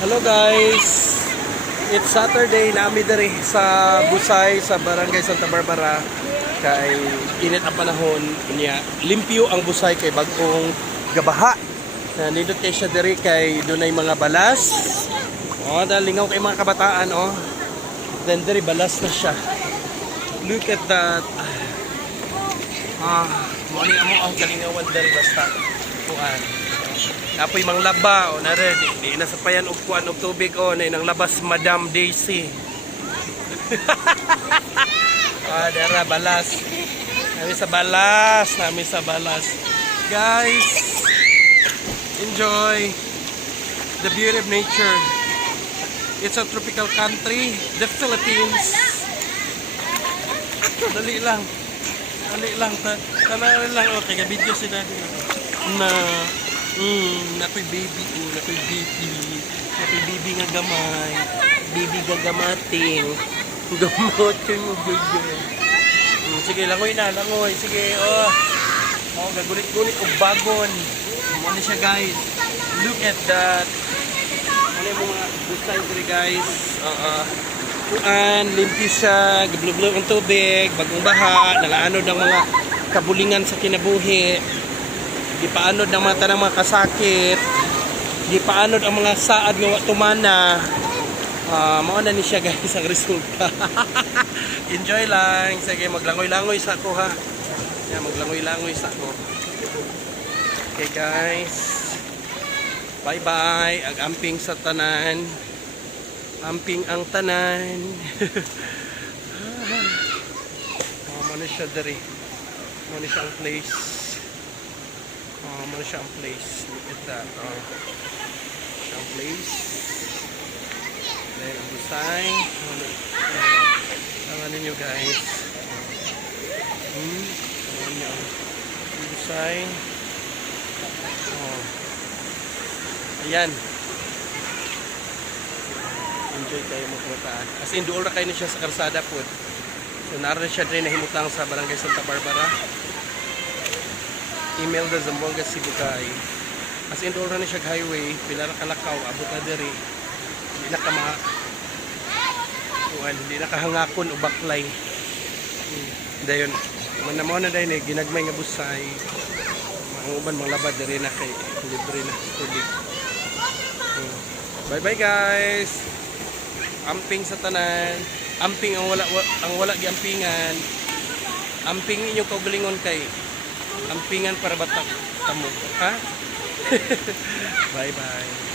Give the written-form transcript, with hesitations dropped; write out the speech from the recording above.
Hello guys, it's Saturday na kami diri sa Busay sa Barangay Santa Barbara. Kay init ang panahon niya, limpyo ang Busay kay bagong gabaha. Nindot kay siya diri kay dunay mga balas. Lingaw kay mga kabataan Then diri balas na siya. Look at that. Morning amo ang kalingawan diri basta kuan. Apoy mang laba na rin, di nasapayan og kuan og tubig na inang labas Madam Daisy. Dara balas. Nami sa balas. Guys, enjoy the beauty of nature. It's a tropical country, the Philippines. Dali lang. Tanaw lang okay, video sila na nakoy baby nga gamay, baby gagamating, gamotin mo baby. Sige, langoy, sige, gagunit-gunit og bagon. Ano siya guys, look at that. Ano yung mga busay diri guys, limpyo siya, gablog-blog ang tubig, bagong baha, nalaanod ng mga kabulingan sa kinabuhi. Gipaanod ng mga tanang mga kasakit, gipaanod ang mga saad nga tumana. Mauna ni siya guys ang resulta. Enjoy lang. Sige, maglangoy-langoy sa ako ha. Maglangoy-langoy sa ako. Okay guys, bye bye. Ag-amping sa tanan, amping ang tanan. Muna siya dari, muna siya ang place. Muna siya ang place. Look at that. Siya ang place. Dahil ang busay. Tangan ninyo guys. Tangan nyo ang busay. Ayan. Enjoy kayo magpuntaan. As in, doon na kayo na siya sa karsada po. So, naroon siya rin nahimutang sa Barangay Santa Barbara. Email da Zamboanga Sibugay. As in, doon na siya highway. Pila na kalakaw. Abot na diri. Hindi na kahangakon o baklay. Dayon. Manaman na dahil ginagmay nga busay. Mga uban, mga labad diri na kay libre na tubig. Bye bye guys. Amping sa tanan. Amping ang wala giampingan. Amping inyong kaugalingon kay ampingan para batak tamo. Ha? Bye bye.